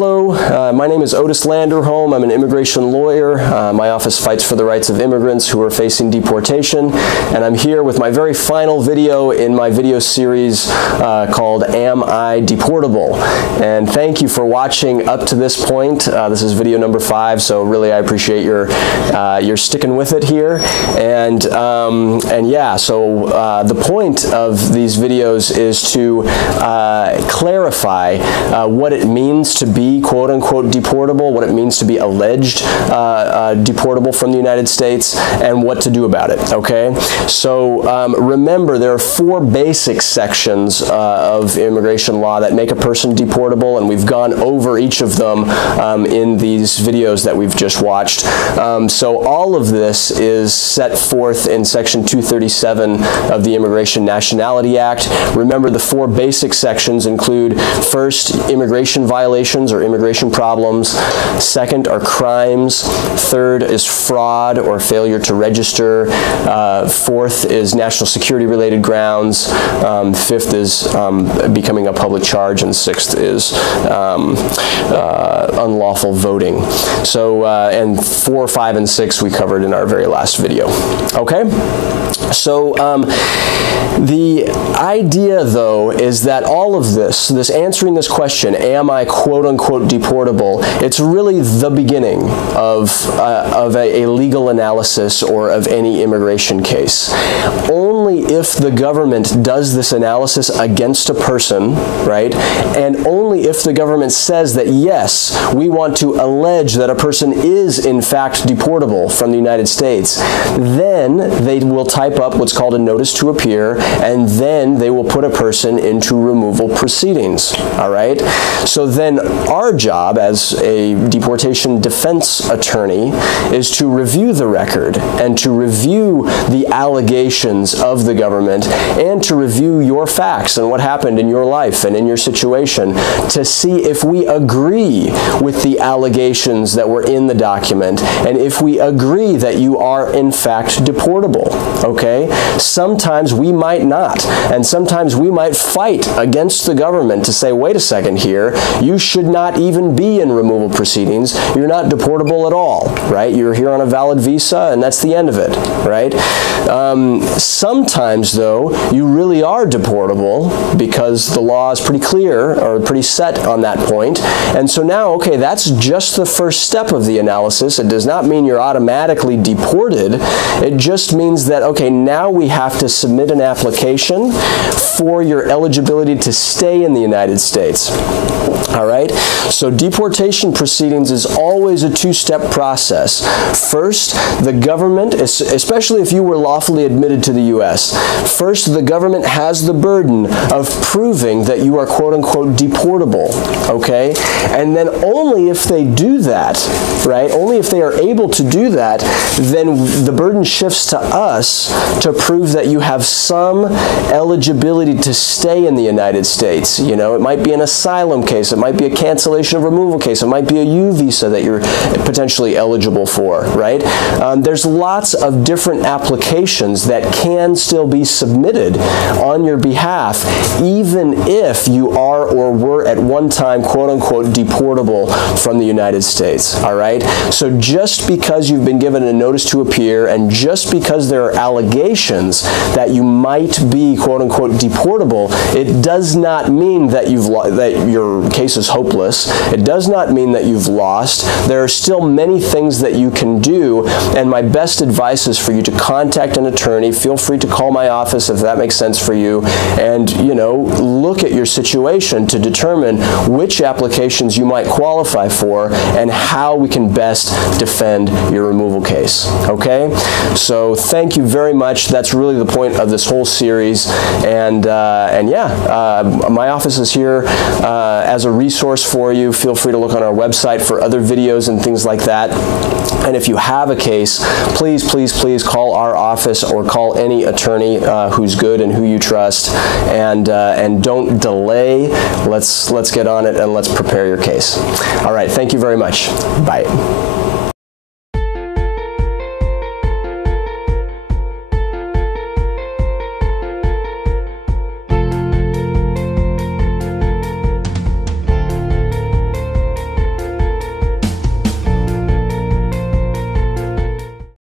Hello, my name is Otis Landerholm. I'm an immigration lawyer. My office fights for the rights of immigrants who are facing deportation, and I'm here with my very final video in my video series called Am I Deportable? And thank you for watching up to this point. This is video number 5, so really I appreciate your sticking with it here. And yeah, so the point of these videos is to clarify what it means to be quote-unquote deportable, what it means to be alleged deportable from the United States, and what to do about it, okay? So remember, there are 4 basic sections of immigration law that make a person deportable, and we've gone over each of them in these videos that we've just watched. So all of this is set forth in Section 237 of the Immigration Nationality Act. Remember, the 4 basic sections include, first, immigration violations or immigration problems. Second are crimes. Third is fraud or failure to register. Fourth is national security related grounds. Fifth is becoming a public charge, and sixth is unlawful voting. So, and 4, 5, and 6 we covered in our very last video. Okay? So, the idea, though, is that all of this answering this question, am I quote-unquote deportable, it's really the beginning of a legal analysis or of any immigration case. Only if the government does this analysis against a person, right, and only if the government says that, yes, we want to allege that a person is, in fact, deportable from the United States, then they will type up what's called a notice to appear, and then they will put a person into removal proceedings, all right? So then our job as a deportation defense attorney is to review the record and to review the allegations of the government and to review your facts and what happened in your life and in your situation to see if we agree with the allegations that were in the document and if we agree that you are in fact deportable, okay? Sometimes we might not, and sometimes we might fight against the government to say, wait a second here, you should not even be in removal proceedings, you're not deportable at all, right? You're here on a valid visa and that's the end of it, right? Sometimes, though, you really are deportable because the law is pretty clear or pretty set on that point, and so now, okay, that's just the first step of the analysis. It does not mean you're automatically deported. It just means that, okay, now we have to submit an application for your eligibility to stay in the United States. All right? So deportation proceedings is always a 2-step process. First, the government, especially if you were lawfully admitted to the U.S., first the government has the burden of proving that you are quote-unquote deportable, okay? And then only if they do that, right, only if they are able to do that, then the burden shifts to us to prove that you have some eligibility to stay in the United States. You know, it might be an asylum case, it might be a cancellation of removal case, it might be a U visa that you're potentially eligible for, right? There's lots of different applications that can still be submitted on your behalf, even if you are or were at one time quote-unquote deportable from the United States, all right? So just because you've been given a notice to appear and just because there are allegations that you might be quote-unquote deportable, it does not mean that your case is hopeless. It does not mean that you've lost. There are still many things that you can do, and my best advice is for you to contact an attorney. Feel free to call my office if that makes sense for you, and, you know, look at your situation to determine which applications you might qualify for and how we can best defend your removal case, okay? So thank you very much. That's really the point of this whole series, and yeah, my office is here as a resource for you. Feel free to look on our website for other videos and things like that. And if you have a case, please, please, please call our office or call any attorney who's good and who you trust, and don't delay. Let's get on it and let's prepare your case. All right, thank you very much. Bye.